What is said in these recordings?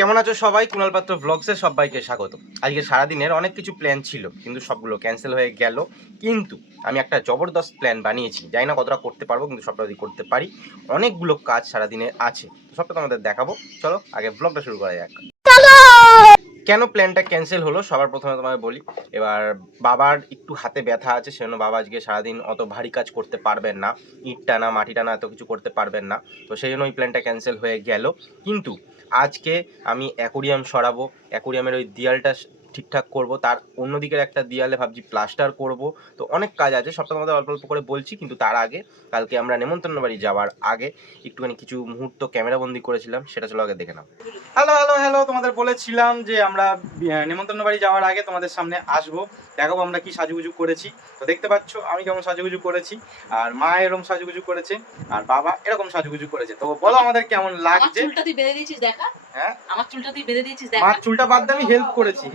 কেমন আছো সবাই? কুণাল পাত্র ভ্লগসে সবাইকে স্বাগত। আজকে সারাদিনের অনেক কিছু প্ল্যান ছিল, কিন্তু সবগুলো ক্যান্সেল হয়ে গেল। কিন্তু আমি একটা জবরদস্ত প্ল্যান বানিয়েছি, জানি না কতটা করতে পারবো, কিন্তু সবটা যদি করতে পারি। অনেকগুলো কাজ সারাদিনে আছে, সবটা তোমাদের দেখাবো। চলো আগে ব্লগটা শুরু করা যাক। কেন প্ল্যানটা ক্যান্সেল হলো সবার প্রথমে তোমাকে বলি। এবার বাবার একটু হাতে ব্যথা আছে, সেজন্য বাবা আজকে সারাদিন অত ভারী কাজ করতে পারবেন না, ইট টানা মাটি টানা এত কিছু করতে পারবেন না। তো সেই জন্য ওই প্ল্যানটা ক্যান্সেল হয়ে গেল। কিন্তু আজকে আমি অ্যাকোরিয়াম সরাবো, অ্যাকোরিয়ামের ওই দেয়ালটা ঠিকঠাক করব, তার অন্যদিকের একটা দেয়ালে ভাবছি প্লাস্টার করব। তো অনেক কাজ আছে, সবটা তোমাদের অল্প অল্প করে বলছি। কিন্তু তার আগে কালকে আমরা নেমন্তন্ন বাড়ি যাওয়ার আগে একটুখানি কিছু মুহূর্ত ক্যামেরাবন্দি করেছিলাম, সেটা চলো আগে দেখে নাও। হ্যালো হ্যালো হ্যালো, তোমাদের বলেছিলাম যে আমরা নেমন্তন্ন বাড়ি যাওয়ার আগে তোমাদের সামনে আসবো, দেখাবো আমরা কি সাজুগুজু করেছি। তো দেখতে পাচ্ছ আমি কেমন সাজুগুজু করেছি, আর মা এরকম সাজুগুজু করেছে, আর বাবা এরকম সাজুগুজু করেছে। তো বলো আমাদের কেমন লাগছে। চুলটা তুই বেঁধে দিয়েছিস, দেখা। হ্যাঁ, আমার চুলটা তুই বেঁধে দিয়েছিস, দেখা। আমার চুলটা বাদ দিয়ে আমি হেল্প করেছি।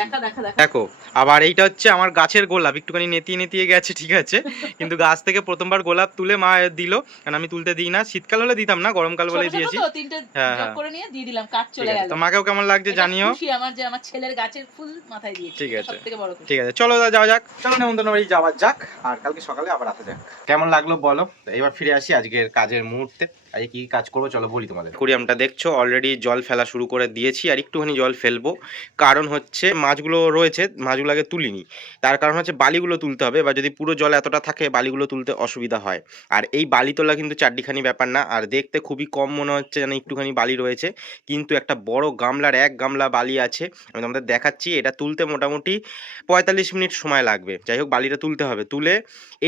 দেখা দেখা দেখা দেখো, আবার এইটা হচ্ছে আমার গাছের গোলাপ, একটুখানি নেতিয়ে নেতিয়ে গেছে, ঠিক আছে। কিন্তু গাছ থেকে প্রথমবার গোলাপ তুলে মা দিল, কারণ আমি তুলতে দিই না, শীতকাল হলে দিতাম না, গরমকাল বলে দিয়েছি। তো তিনটে জগ করে নিয়ে দিয়ে দিলাম, কাট চলে গেল। তো মাকেও কেমন লাগছে জানিও। খুশি আমার যে আমার ছেলের গাছের ফুল মাথায় দিয়েছে, ঠিক আছে, সবথেকে বড় খুশি। ঠিক আছে, চলো যাওয়া যাক। চলো নেমন্তন্ন বাড়ি যাওয়া যাক, আর কালকে সকালে আবার আসা যাক। কেমন লাগলো বলো। তো এবার ফিরে আসি আজকের কাজের মুহূর্তে। আজকে কি কাজ করবো চলো বলি তোমাদের। অ্যাকোরিয়ামটা দেখছো, অলরেডি জল ফেলা শুরু করে দিয়েছি, আর একটুখানি জল ফেলবো। কারণ হচ্ছে মাছগুলো রয়েছে, মাছগুলো আগে তুলিনি। তার কারণ হচ্ছে বালিগুলো তুলতে হবে, বা যদি পুরো জল এতটা থাকে বালিগুলো তুলতে অসুবিধা হয়। আর এই বালি তোলা কিন্তু চারটিখানি ব্যাপার না, আর দেখতে খুবই কম মনে হচ্ছে যেন একটুখানি বালি রয়েছে, কিন্তু একটা বড় গামলার 1 গামলা বালি আছে। আমি তোমাদের দেখাচ্ছি, এটা তুলতে মোটামুটি 45 মিনিট সময় লাগবে। যাই হোক, বালিটা তুলতে হবে, তুলে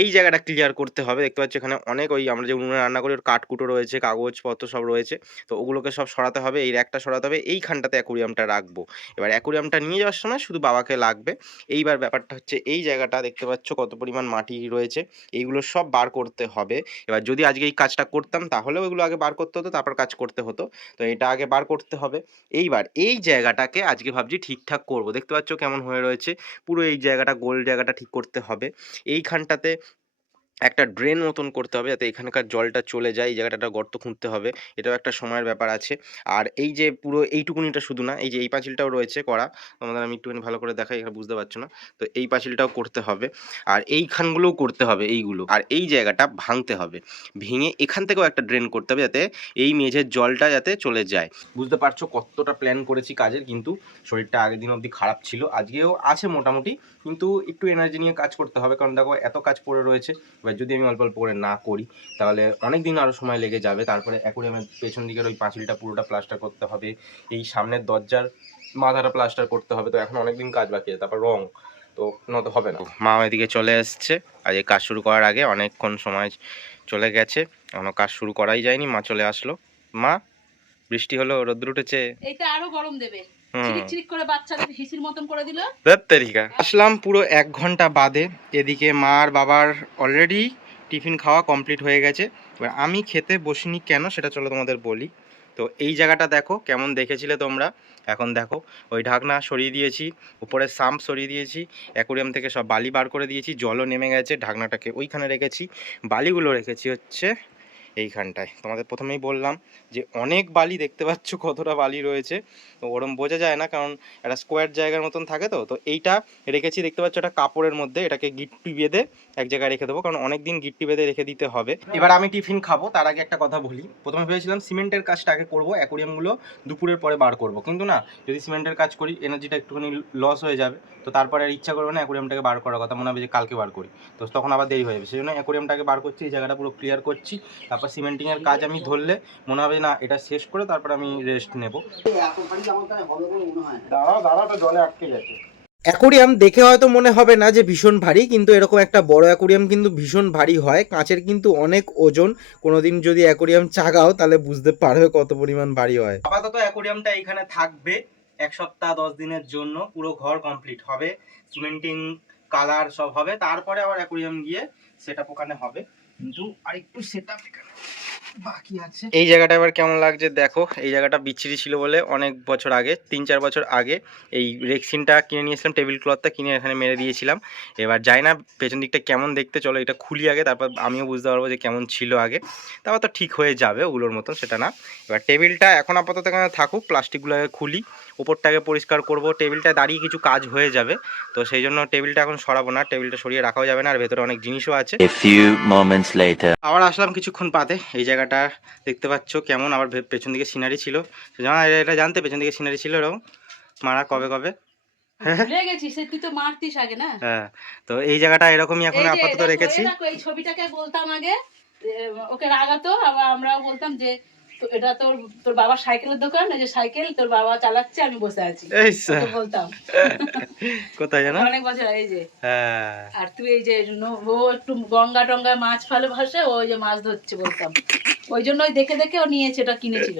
এই জায়গাটা ক্লিয়ার করতে হবে। দেখতে পাচ্ছি এখানে অনেক ওই আমরা যে উনুনে রান্না করি ওর কাঠকুটো রয়েছে, কাগজপত্র সব রয়েছে। তো ওগুলোকে সব সরাতে হবে, এই র্যাকটা সরাতে হবে, এইখানটাতে অ্যাকোরিয়ামটা রাখবো। এবার অ্যাকোরিয়ামটা নিয়ে যাওয়ার সময় শুধু বাবাকে লাগবে। এইবার ব্যাপারটা হচ্ছে এই জায়গাটা দেখতে পাচ্ছ কত পরিমাণ মাটি রয়েছে, এইগুলো সব বার করতে হবে। এবার যদি আজকে এই কাজটা করতাম তাহলেও এগুলো আগে বার করতে হতো, তারপর কাজ করতে হতো। তো এটা আগে বার করতে হবে। এইবার এই জায়গাটাকে আজকে ভাবছি ঠিকঠাক করব। দেখতে পাচ্ছ কেমন হয়ে রয়েছে, পুরো এই জায়গাটা গোল জায়গাটা ঠিক করতে হবে। এইখানটাতে একটা ড্রেন মতন করতে হবে, যাতে এখানকার জলটা চলে যায়। এই জায়গাটা একটা গর্ত খুঁড়তে হবে, এটাও একটা সময়ের ব্যাপার আছে। আর এই যে পুরো এইটুকুনিটা শুধু না, এই যে এই পাঁচিলটাও রয়েছে করা, তোমাদের আমি একটুখানি ভালো করে দেখাই, এখানে বুঝতে পারছো না। তো এই পাঁচিলটাও করতে হবে, আর এইখানগুলোও করতে হবে, এইগুলো। আর এই জায়গাটা ভাঙতে হবে, ভেঙে এখান থেকেও একটা ড্রেন করতে হবে, যাতে এই মেঝের জলটা যাতে চলে যায়। বুঝতে পারছো কতটা প্ল্যান করেছি কাজের, কিন্তু শরীরটা আগের দিন অবধি খারাপ ছিল, আজকেও আছে মোটামুটি, কিন্তু একটু এনার্জি নিয়ে কাজ করতে হবে। কারণ দেখো এত কাজ পড়ে রয়েছে, এবার যদি আমি অল্প অল্প করে না করি তাহলে অনেক দিন আরও সময় লেগে যাবে। তারপরে অ্যাকোরিয়ামের পেছন দিকের ওই পাঁচিলটা পুরোটা প্লাস্টার করতে হবে, এই সামনের দরজার মাথাটা প্লাস্টার করতে হবে। তো এখন অনেক দিন কাজ বাকি আছে, তারপর রং, তো নয়তো হবে না। মা এদিকে চলে এসছে, আজ কাজ শুরু করার আগে অনেকক্ষণ সময় চলে গেছে, এখনো কাজ শুরু করাই যায়নি, মা চলে আসলো। মা, বৃষ্টি হলো, রোদ্দুর উঠেছে, এইটা আরো গরম দেবে। চিরিক চিরিক করে বাচ্চাদের হিসির মতন করে দিল। আসলাম পুরো 1 ঘন্টা বাদে। এদিকে মা আর বাবার অলরেডি টিফিন খাওয়া কমপ্লিট হয়ে গেছে। এবার আমি খেতে বসিনি, কেন সেটা চলো তোমাদের বলি। তো এই জায়গাটা দেখো কেমন দেখেছিলে তোমরা, এখন দেখো ওই ঢাকনা সরিয়ে দিয়েছি, উপরে সাম্প সরিয়ে দিয়েছি, অ্যাকোরিয়াম থেকে সব বালি বার করে দিয়েছি, জলও নেমে গেছে, ঢাকনাটাকে ওইখানে রেখেছি, বালিগুলো রেখেছি হচ্ছে এইখানটায়। তোমাদের প্রথমেই বললাম যে অনেক বালি, দেখতে পাচ্ছ কতটা বালি রয়েছে। তো ওরম বোঝা যায় না, কারণ একটা স্কোয়ার জায়গার মতন থাকে। তো এইটা রেখেছি, দেখতে পাচ্ছ একটা কাপড়ের মধ্যে, এটাকে গিট্টি বেঁধে এক জায়গায় রেখে দেবো, কারণ অনেক দিন গিট্টি বেঁধে রেখে দিতে হবে। এবার আমি টিফিন খাবো, তার আগে একটা কথা বলি। প্রথমে ভেবেছিলাম সিমেন্টের কাজটা আগে করবো, অ্যাকোরিয়ামগুলো দুপুরের পরে বার করবো, কিন্তু না, যদি সিমেন্টের কাজ করি এনার্জিটা একটুখানি লস হয়ে যাবে। তো তারপরে আর ইচ্ছা করবে না অ্যাকোরিয়ামটাকে বার করার কথা, মনে হবে যে কালকে বার করি, তো তখন আবার দেরি হয়ে যাবে। সেই জন্য অ্যাকোরিয়ামটাকে বার করছি, এই জায়গাটা পুরো ক্লিয়ার করছি। তারপর সিমেন্টিংয়ের কাজ আমি ধরলে মনে হবে না, এটা শেষ করে তারপর আমি রেস্ট নেব। দাঁড়াটা জলে আটকে গেছে। অ্যাকোরিয়াম দেখে হয়তো মনে হবে না যে ভীষণ ভারী, কিন্তু এরকম একটা বড় অ্যাকোরিয়াম কিন্তু ভীষণ ভারী হয়, কাঁচের কিন্তু অনেক ওজন। কোনোদিন যদি অ্যাকোরিয়াম চাগাও তাহলে বুঝতে পারবে কত পরিমাণ ভারী হয়। আপাতত অ্যাকোরিয়ামটা এইখানে থাকবে 1 সপ্তাহ 10 দিনের জন্য, পুরো ঘর কমপ্লিট হবে, সিমেন্টিং কালার সব হবে, তারপরে আবার অ্যাকোরিয়াম গিয়ে সেটআপ ওখানে হবে। কিন্তু আরেকটু সেটআপ এখানে বাকি আছে। এই জায়গাটা এবার কেমন লাগছে দেখো। এই জায়গাটা বিচ্ছিরি ছিল বলে অনেক বছর আগে, 3-4 বছর আগে এই রেক্সিনটা কিনে নিয়েছিলাম, টেবিল ক্লথটা কিনে এখানে মেরে দিয়েছিলাম। এবার যাই না পেছন দিকটা কেমন দেখতে, চলো এটা খুলি আগে, তারপর আমিও বুঝতে পারবো যে কেমন ছিল আগে। তারপর তো ঠিক হয়ে যাবে ওগুলোর মতন, সেটা না। এবার টেবিলটা এখন আপাতত এখানে থাকুক, প্লাস্টিকগুলোকে খুলি, ওপরটাকে পরিষ্কার করব। টেবিলটা দাঁড়িয়ে কিছু কাজ হয়ে যাবে, তো সেই জন্য টেবিলটা এখন সরাবো না, টেবিলটা সরিয়ে রাখাও যাবে না, আর ভেতরে অনেক জিনিসও আছে। A few moments later. আবার আসলাম কিছুক্ষণ বাদে। এই জায়গাটা দেখতে পাচ্ছ কেমন, আবার পেছন দিকে সিনারি ছিল, এটা জানতে পেছন দিকে সিনারি ছিল এরকম মারা কবে কবে। ভুলে গেছি, সে তুই তো মারতিস আগে না। হ্যাঁ, তো এই জায়গাটা এরকমই এখন এই যে আপাতত দেখো, রেখেছি। এই দেখো, এই ছবিটাকে বলতাম আগে, ওকে রাগাতো, আবার আমরাও বলতাম যে এটা তোর তোর বাবার সাইকেলের দোকান, এই যে সাইকেল তোর বাবা চালাচ্ছে, আমি বসে আছি, এই ওকে বলতাম। কোথায় জানো, অনেক বছর এই যে। হ্যাঁ, আর তুই এই যে ও একটু গঙ্গা টঙ্গা মাছ ফালে ভাসে, ওই যে মাছ ধরছে বলতাম, ওই জন্য ওই দেখে দেখে ও নিয়েছে, ওটা কিনেছিল।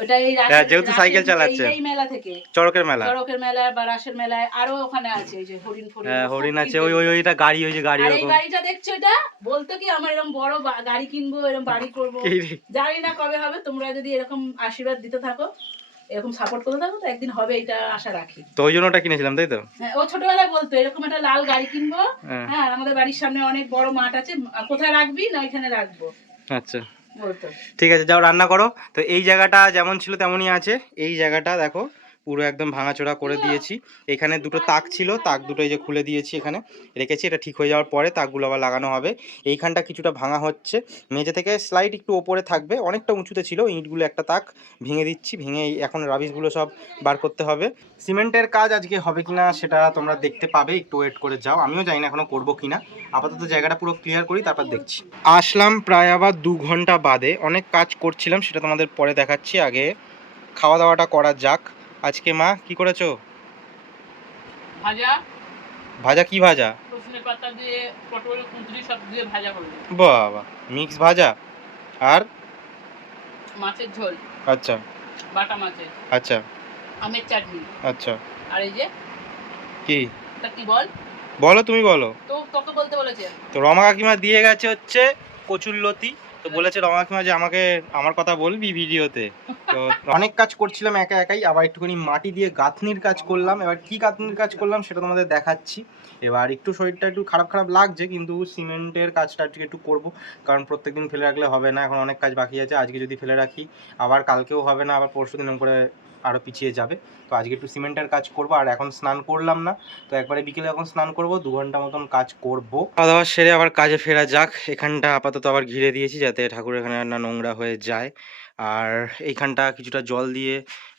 ওটা এই যেহেতু সাইকেল চালাচ্ছে, এই মেলা থেকে, চড়কের মেলা, চড়কের মেলায় বা রাসের মেলায়, আরো ওখানে আছে ওই যে হরিণ ফরিণ। হ্যাঁ হরিণ আছে, ওই ওই ওইটা গাড়ি, ওই যে গাড়ি আর এই এরকম। বাড়িটা দেখছো, এটা বলতো কি আমার এরকম বড় গাড়ি কিনবো, এরকম বাড়ি করবো, জানি না কবে হবে। তোমরা যদি এরকম আশীর্বাদ দিতে থাকো, এরকম সাপোর্ট করতে থাকো, তো একদিন হবে, এটা আশা রাখি। তো ওই জন্য ওটা কিনেছিলাম, তাই তো। হ্যাঁ, ও ছোটবেলায় বলতো এরকম একটা লাল গাড়ি কিনবো, হ্যাঁ আর আমাদের বাড়ির সামনে অনেক বড় মাঠ আছে, কোথায় রাখবি না ওইখানে রাখবো, আচ্ছা বলতো। ঠিক আছে, যাও রান্না করো। তো এই জায়গাটা যেমন ছিল তেমনই আছে। এই জায়গাটা দেখো পুরো একদম ভাঙাচোরা করে দিয়েছি। এখানে দুটো তাক ছিল, তাক দুটো এই যে খুলে দিয়েছি, এখানে রেখেছি। এটা ঠিক হয়ে যাওয়ার পরে তাকগুলো আবার লাগানো হবে। এইখানটা কিছুটা ভাঙা হচ্ছে, মেঝে থেকে স্লাইড একটু ওপরে থাকবে, অনেকটা উঁচুতে ছিল ইঁটগুলো। একটা তাক ভেঙে দিচ্ছি, ভেঙে এখন রাবিশগুলো সব বার করতে হবে। সিমেন্টের কাজ আজকে হবে কিনা সেটা তোমরা দেখতে পাবে, একটু ওয়েট করে যাও। আমিও জানি না এখনো করবো কিনা, আপাতত জায়গাটা পুরো ক্লিয়ার করি, তারপর দেখছি। আসলাম প্রায় আবার 2 ঘন্টা বাদে। অনেক কাজ করছিলাম, সেটা তোমাদের পরে দেখাচ্ছি, আগে খাওয়া দাওয়াটা করা যাক। আজকে মা কি করেছো? ভাজা। ভাজা কি ভাজা? সজনে পাতা দিয়ে পটল কুঁদরি সব দিয়ে ভাজা করব। বাবা, মিক্স ভাজা। আর মাছের ঝোল। আচ্ছা বাটা মাছের। আচ্ছা আমের চাটনি। আচ্ছা। আর এই যে কি তা কি বল, বলো, তুমি বলো। তো তোকে বলতে বলেছে। তো রমা কাকিমা দিয়ে গেছে হচ্ছে কচুরলতি, তো বলেছে রমা কাকিমা যে আমাকে আমার কথা বলবি ভিডিওতে। তো অনেক কাজ করছিলাম একা একাই, আবার একটুখানি মাটি দিয়ে গাঁথনির কাজ করলাম। এবার কি গাঁথনির কাজ করলাম সেটা তোমাদের দেখাচ্ছি। এবার একটু শরীরটা একটু খারাপ খারাপ লাগছে, কিন্তু সিমেন্টের কাজটা আজকে একটু করবো, কারণ প্রত্যেকদিন ফেলে রাখলে হবে না, এখন অনেক কাজ বাকি আছে। আজকে যদি ফেলে রাখি আবার কালকেও হবে না, আবার পরশু দিন করে আরও পিছিয়ে যাবে। তো আজকে একটু সিমেন্টের কাজ করবো। আর এখন স্নান করলাম না, তো একবারে বিকেলে এখন স্নান করবো, 2 ঘন্টা মতন কাজ করবো। খাওয়া দাওয়া সেরে আবার কাজে ফেরা যাক। এখানটা আপাতত আবার ঘিরে দিয়েছি যাতে ঠাকুরের এখানে না নোংরা হয়ে যায়। আর এইখানটা কিছুটা জল দিয়ে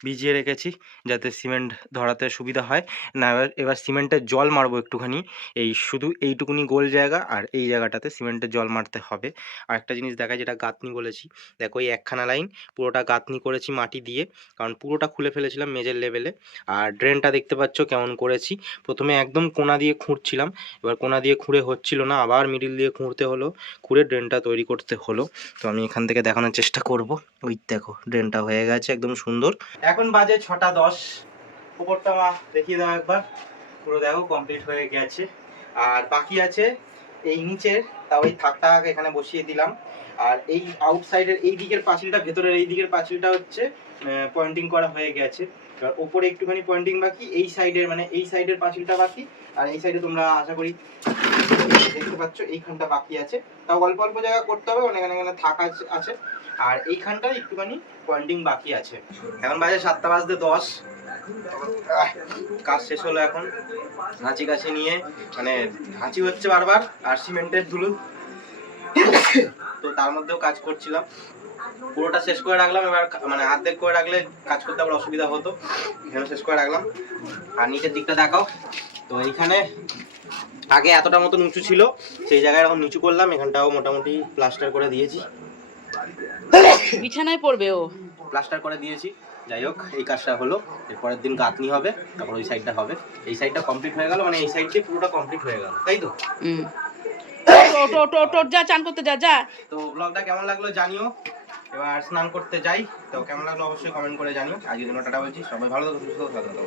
ভিজিয়ে রেখেছি যাতে সিমেন্ট ধরাতে সুবিধা হয়। না এবার সিমেন্টের জল মারবো একটুখানি, এই শুধু এইটুকুনি গোল জায়গা আর এই জায়গাটাতে সিমেন্টের জল মারতে হবে। আর একটা জিনিস দেখায়, যেটা গাঁথনি বলেছি, দেখো এই একখানা লাইন পুরোটা গাঁথনি করেছি মাটি দিয়ে, কারণ পুরোটা খুলে ফেলেছিলাম মেজের লেভেলে। আর ড্রেনটা দেখতে পাচ্ছ কেমন করেছি, প্রথমে একদম কোণা দিয়ে খুঁড়ছিলাম, এবার কোণা দিয়ে খুঁড়ে হচ্ছিল না, আবার মিডিল দিয়ে খুঁড়তে হলো, খুঁড়ে ড্রেনটা তৈরি করতে হলো। তো আমি এখান থেকে দেখানোর চেষ্টা করব। ওই দেখো ড্রেনটা হয়ে গেছে একদম সুন্দর। এখন বাজে 6টা 10। উপরটা মা দেখিয়ে দাও একবার, পুরো দেখো কমপ্লিট হয়ে গেছে। আর বাকি আছে এই নিচের, তাও এই থাকটা এখানে বসিয়ে দিলাম। আর এই আউটসাইডের এই দিকের পাঁচিলটা, ভেতরের এই দিকের পাঁচিলটা হচ্ছে পয়েন্টিং করা হয়ে গেছে। এবার ওপরে একটুখানি পয়েন্টিং বাকি, এই সাইডের মানে এই সাইডের পাঁচিলটা বাকি। আর এই সাইডে তোমরা আশা করি দেখতে পাচ্ছ এইখানটা বাকি আছে, তাও অল্প অল্প জায়গা করতে হবে, অনেক এখানে থাক আছে। আর এইখানটা একটুখানি পয়েন্টিং বাকি আছে। এখন বাজে 7:10। কাজ শেষ হলো। এখন হাঁচি কাছে নিয়ে, মানে হাঁচি হচ্ছে বারবার, আর সিমেন্টের ধুলো, তো তার মধ্যেও কাজ করছিলাম। পুরোটা শেষ করে রাখলাম, এবার মানে অর্ধেক করে রাখলে কাজ করতে আবার অসুবিধা হতো, এখানে শেষ করে রাখলাম। আর নিচের দিকটা দেখাও, তো এইখানে আগে এতটা মতন উঁচু ছিল, সেই জায়গায় এখন নিচু করলাম। এখানটাও মোটামুটি প্লাস্টার করে দিয়েছি, বিছানায় পড়বে ও, প্লাস্টার করে দিয়েছি। যাই হোক, এই কাজটা হলো। এরপরের দিন গাঁথনি হবে, তারপর ওই সাইডটা হবে। এই সাইডটা কমপ্লিট হয়ে গেল, মানে এই সাইড দিয়ে পুরোটা কমপ্লিট হয়ে গেল, তাই তো। যা চান করতে যা যা। তো ব্লগটা কেমন লাগলো জানিও। এবার স্নান করতে যাই, তো কেমন লাগলো অবশ্যই কমেন্ট করে জানিও। আজকের জন্য টাটা বলছি, সবাই ভালো থাকো, সুস্থ থাকো।